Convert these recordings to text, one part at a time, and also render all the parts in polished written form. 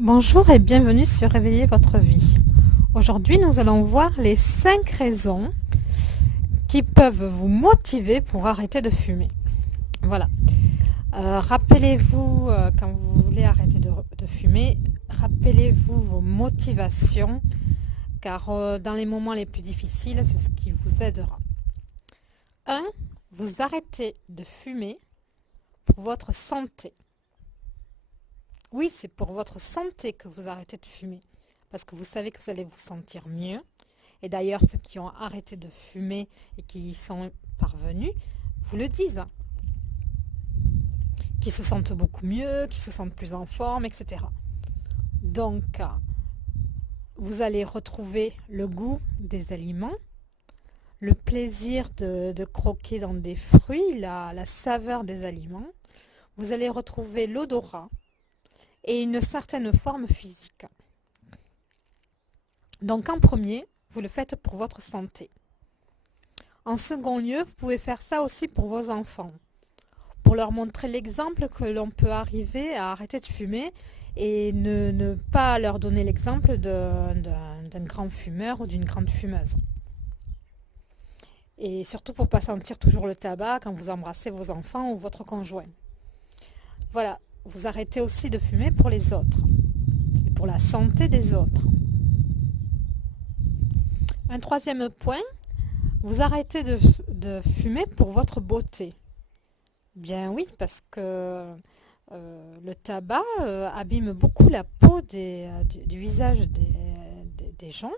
Bonjour et bienvenue sur Réveiller votre vie. Aujourd'hui, nous allons voir les 5 raisons qui peuvent vous motiver pour arrêter de fumer. Voilà. Rappelez-vous, quand vous voulez arrêter de fumer, rappelez-vous vos motivations, car dans les moments les plus difficiles, c'est ce qui vous aidera. 1. Vous arrêtez de fumer pour votre santé. Oui, c'est pour votre santé que vous arrêtez de fumer, parce que vous savez que vous allez vous sentir mieux. Et d'ailleurs, ceux qui ont arrêté de fumer et qui y sont parvenus, vous le disent. Qui se sentent beaucoup mieux, qui se sentent plus en forme, etc. Donc, vous allez retrouver le goût des aliments, le plaisir de croquer dans des fruits, la saveur des aliments. Vous allez retrouver l'odorat et une certaine forme physique. Donc en premier, vous le faites pour votre santé. En second lieu, vous pouvez faire ça aussi pour vos enfants, pour leur montrer l'exemple que l'on peut arriver à arrêter de fumer et ne pas leur donner l'exemple d'un grand fumeur ou d'une grande fumeuse. Et surtout pour ne pas sentir toujours le tabac quand vous embrassez vos enfants ou votre conjoint. Voilà, vous arrêtez aussi de fumer pour les autres et pour la santé des autres. Un troisième point, vous arrêtez de fumer pour votre beauté. Bien oui, parce que le tabac abîme beaucoup la peau du visage des gens.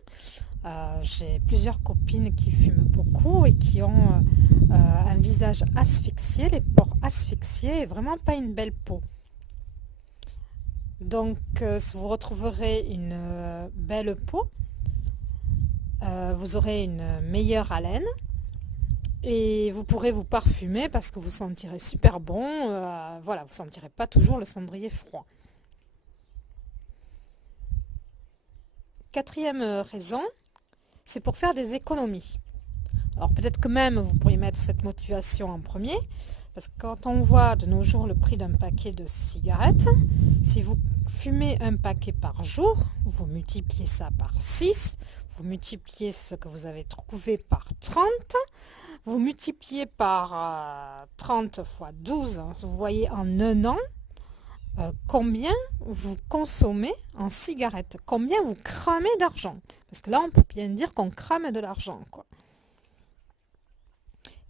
J'ai plusieurs copines qui fument beaucoup et qui ont un visage asphyxié, les pores asphyxiés et vraiment pas une belle peau. Donc vous retrouverez une belle peau, vous aurez une meilleure haleine et vous pourrez vous parfumer parce que vous sentirez super bon. Voilà, vous ne sentirez pas toujours le cendrier froid. Quatrième raison, c'est pour faire des économies. Alors peut-être que même vous pourriez mettre cette motivation en premier, parce que quand on voit de nos jours le prix d'un paquet de cigarettes, si vous fumez un paquet par jour, vous multipliez ça par 6, vous multipliez ce que vous avez trouvé par 30, vous multipliez par 30 fois 12, vous voyez en un an combien vous consommez en cigarettes, combien vous cramez d'argent. Parce que là, on peut bien dire qu'on crame de l'argent, quoi.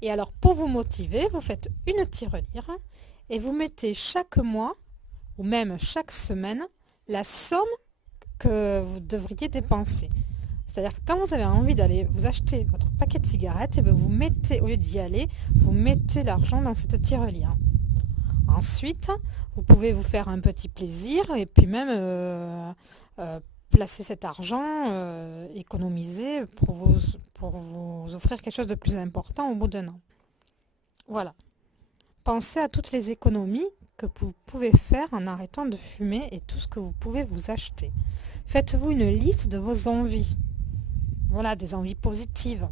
Et alors, pour vous motiver, vous faites une tirelire et vous mettez chaque mois, ou même chaque semaine, la somme que vous devriez dépenser. C'est-à-dire que quand vous avez envie d'aller vous acheter votre paquet de cigarettes, et bien vous mettez, au lieu d'y aller, vous mettez l'argent dans cette tirelire. Ensuite, vous pouvez vous faire un petit plaisir et puis même placer cet argent, économiser pour vous offrir quelque chose de plus important au bout d'un an. Voilà. Pensez à toutes les économies que vous pouvez faire en arrêtant de fumer et tout ce que vous pouvez vous acheter. Faites-vous une liste de vos envies. Voilà, des envies positives.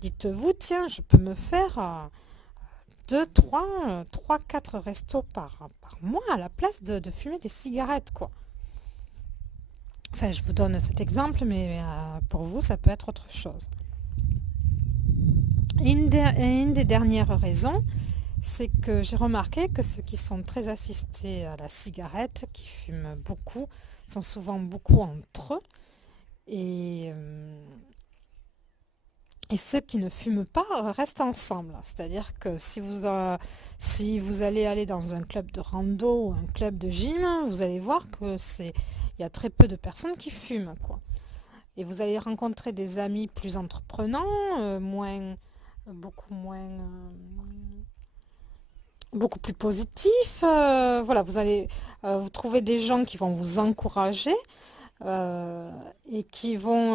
Dites-vous, tiens, je peux me faire 2, 3, 4 restos par mois à la place de fumer des cigarettes, quoi. Enfin, je vous donne cet exemple, mais pour vous, ça peut être autre chose. Et une des dernières raisons, c'est que j'ai remarqué que ceux qui sont très assistés à la cigarette, qui fument beaucoup, sont souvent beaucoup entre eux. Et ceux qui ne fument pas restent ensemble. C'est-à-dire que si vous allez aller dans un club de rando ou un club de gym, vous allez voir que il y a très peu de personnes qui fument, quoi. Et vous allez rencontrer des amis plus entreprenants, beaucoup plus positifs. Voilà, vous allez vous trouver des gens qui vont vous encourager. Et qui vont...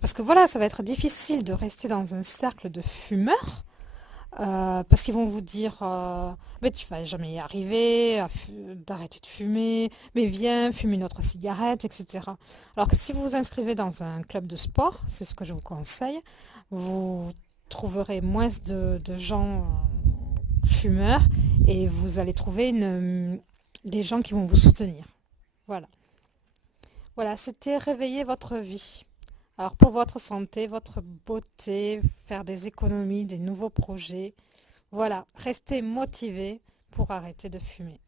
parce que voilà, ça va être difficile de rester dans un cercle de fumeurs, parce qu'ils vont vous dire mais tu vas jamais y arriver, d'arrêter de fumer, mais viens, fume une autre cigarette, etc. Alors que si vous vous inscrivez dans un club de sport, c'est ce que je vous conseille, vous trouverez moins de gens fumeurs et vous allez trouver des gens qui vont vous soutenir. Voilà. Voilà, c'était réveiller votre vie. Alors pour votre santé, votre beauté, faire des économies, des nouveaux projets. Voilà, restez motivé pour arrêter de fumer.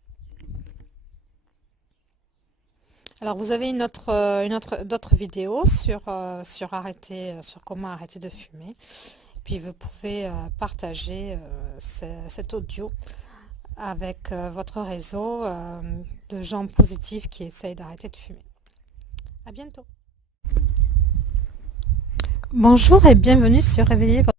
Alors vous avez d'autres vidéos sur comment arrêter de fumer. Puis vous pouvez partager cet audio avec votre réseau de gens positifs qui essayent d'arrêter de fumer. À bientôt. Bonjour et bienvenue sur Réveiller votre